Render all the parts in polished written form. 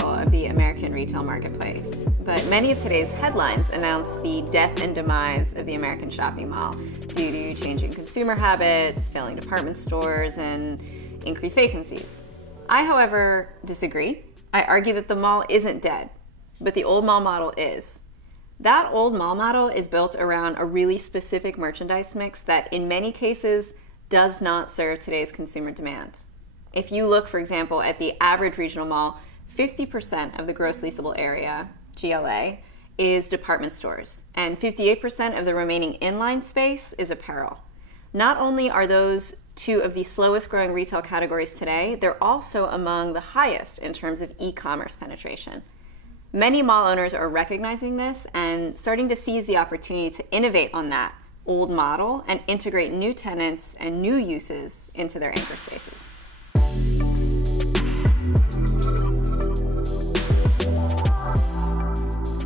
skeptical of the American retail marketplace, but many of today's headlines announce the death and demise of the American shopping mall due to changing consumer habits, failing department stores, and increased vacancies. I, however, disagree. I argue that the mall isn't dead, but the old mall model is. That old mall model is built around a really specific merchandise mix that, in many cases, does not serve today's consumer demand. If you look, for example, at the average regional mall, 50% of the gross leasable area, GLA, is department stores, and 58% of the remaining inline space is apparel. Not only are those two of the slowest growing retail categories today, they're also among the highest in terms of e-commerce penetration. Many mall owners are recognizing this and starting to seize the opportunity to innovate on that old model and integrate new tenants and new uses into their anchor spaces.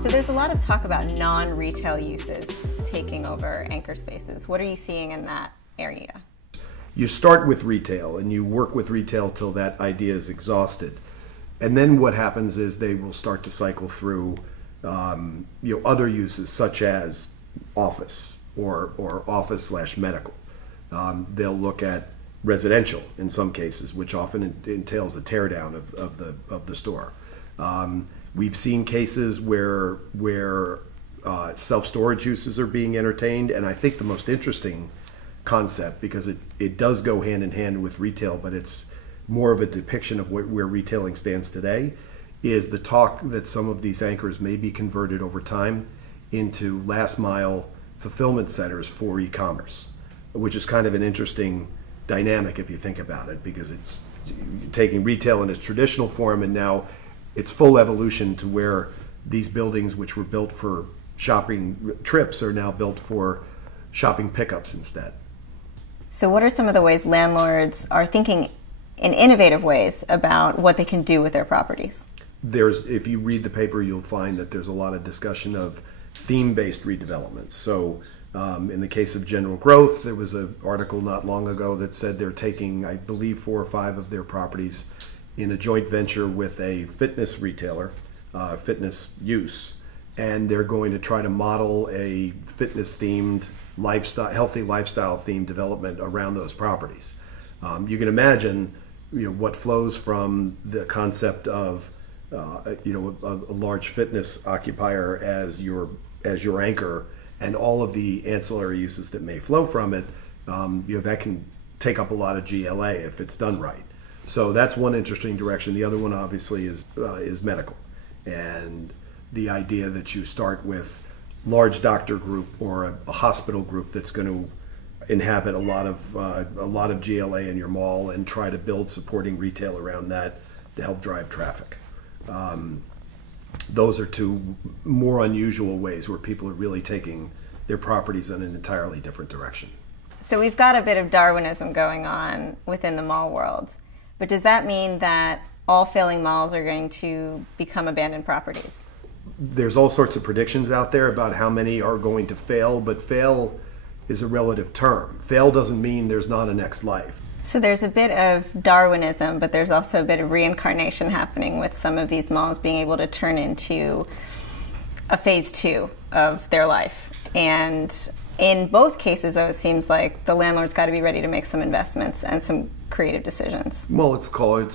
So there's a lot of talk about non-retail uses taking over anchor spaces. What are you seeing in that area? You start with retail and you work with retail till that idea is exhausted. And then what happens is they will start to cycle through other uses such as office or office/medical. They'll look at residential in some cases, which often entails a teardown of the store. We've seen cases where self-storage uses are being entertained, and I think the most interesting concept, because it does go hand in hand with retail, but it's more of a depiction of where retailing stands today, is the talk that some of these anchors may be converted over time into last mile fulfillment centers for e-commerce, which is kind of an interesting dynamic if you think about it, because it's taking retail in its traditional form and now it's full evolution to where these buildings, which were built for shopping trips, are now built for shopping pickups instead. So what are some of the ways landlords are thinking in innovative ways about what they can do with their properties? If you read the paper, you'll find that there's a lot of discussion of theme-based redevelopments. So in the case of General Growth, there was an article not long ago that said they're taking, I believe, 4 or 5 of their properties in a joint venture with a fitness retailer, fitness use, and they're going to try to model a fitness-themed lifestyle, healthy lifestyle-themed development around those properties. You can imagine, what flows from the concept of a large fitness occupier as your anchor, and all of the ancillary uses that may flow from it. That can take up a lot of GLA if it's done right. So that's one interesting direction. The other one, obviously, is medical, and the idea that you start with large doctor group or a hospital group that's going to inhabit a lot of GLA in your mall, and try to build supporting retail around that to help drive traffic. Those are 2 more unusual ways where people are really taking their properties in an entirely different direction. So we've got a bit of Darwinism going on within the mall world, but does that mean that all failing malls are going to become abandoned properties? There's all sorts of predictions out there about how many are going to fail, but fail is a relative term. Fail doesn't mean there's not a next life. So there's a bit of Darwinism, but there's also a bit of reincarnation happening with some of these malls being able to turn into a phase 2 of their life. And in both cases, though, it seems like the landlord's got to be ready to make some investments and some creative decisions. Well,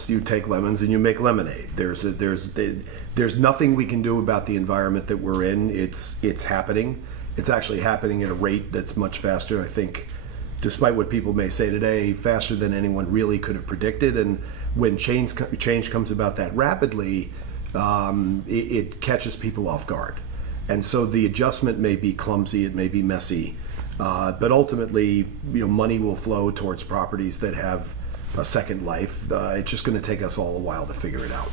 you take lemons and you make lemonade. There's nothing we can do about the environment that we're in. It's happening. It's actually happening at a rate that's much faster, I think, despite what people may say today, faster than anyone really could have predicted. And when change comes about that rapidly, it catches people off guard. And so the adjustment may be clumsy, it may be messy, but ultimately, money will flow towards properties that have a second life. It's just going to take us all a while to figure it out.